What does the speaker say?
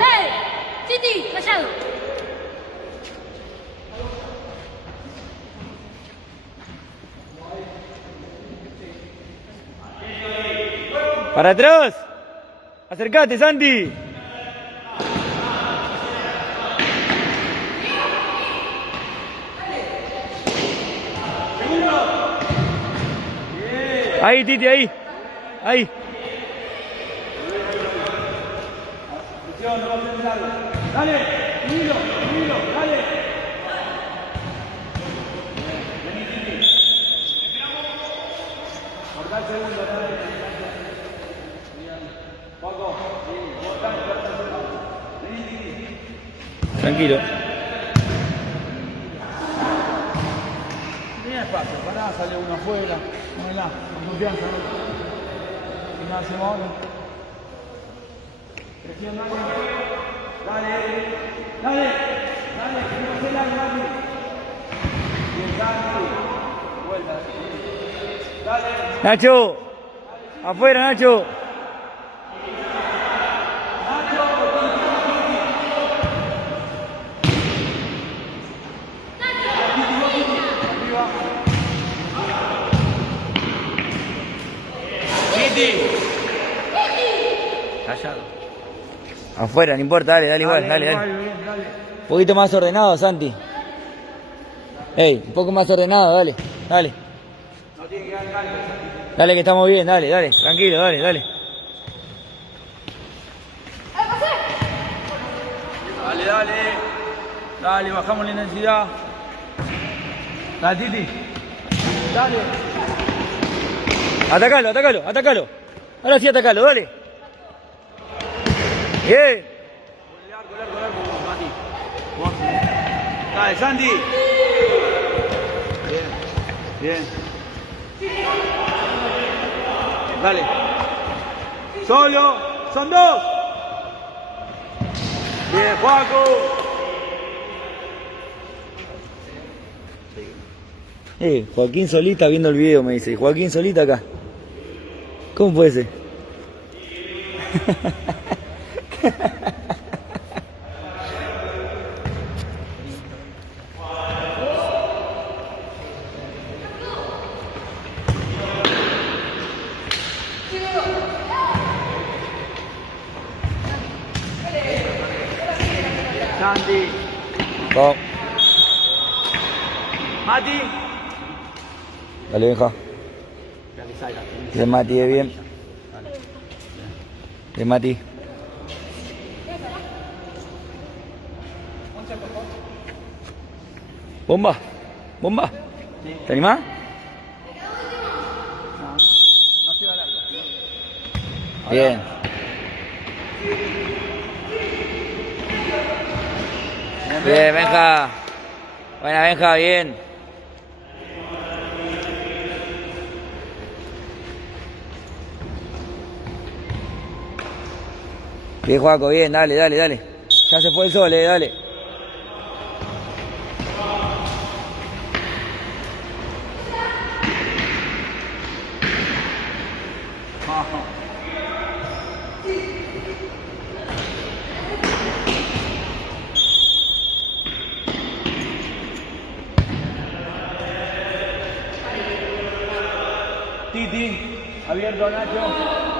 ¡Eh! ¡Titi! ¡Callado! ¡Para atrás! ¡Acercate, Santi! Ahí, Titi, ahí. Ahí. Dale, Milo, dale. Corta el segundo, dale. Paco, Tranquilo. bien espacio, pará, sale uno afuera. Móvela, con confianza. ¿Qué más hacemos ahora? Presión, dale, que no se la dale. Bien, dale. Vuelta. Dale. Nacho. Afuera, Nacho. Callado. Afuera, no importa, dale igual, dale. Un poquito más ordenado, Santi. Ey, un poco más ordenado, dale. Dale que estamos bien, dale, tranquilo, dale. Dale, bajamos la intensidad. Dale, Titi. Dale. Atacalo. Ahora sí, atacalo, dale. Bien. Dale, Santi. Bien. Dale. Solo. Son dos. Bien, Juaco. Joaquín Solita viendo el video, me dice. Joaquín Solita acá. ¿Cómo puede ser? Santi. Vamos. Mati. Dale, Benja. Bien, Mati, bien. Bien, Mati. Bomba. ¿Te animás? No se va largo. Bien. Bien, Benja. Buena, Benja, bien. Bien, Joaco, bien, dale. Ya se fue el sol, dale. Titi, abierto Nacho.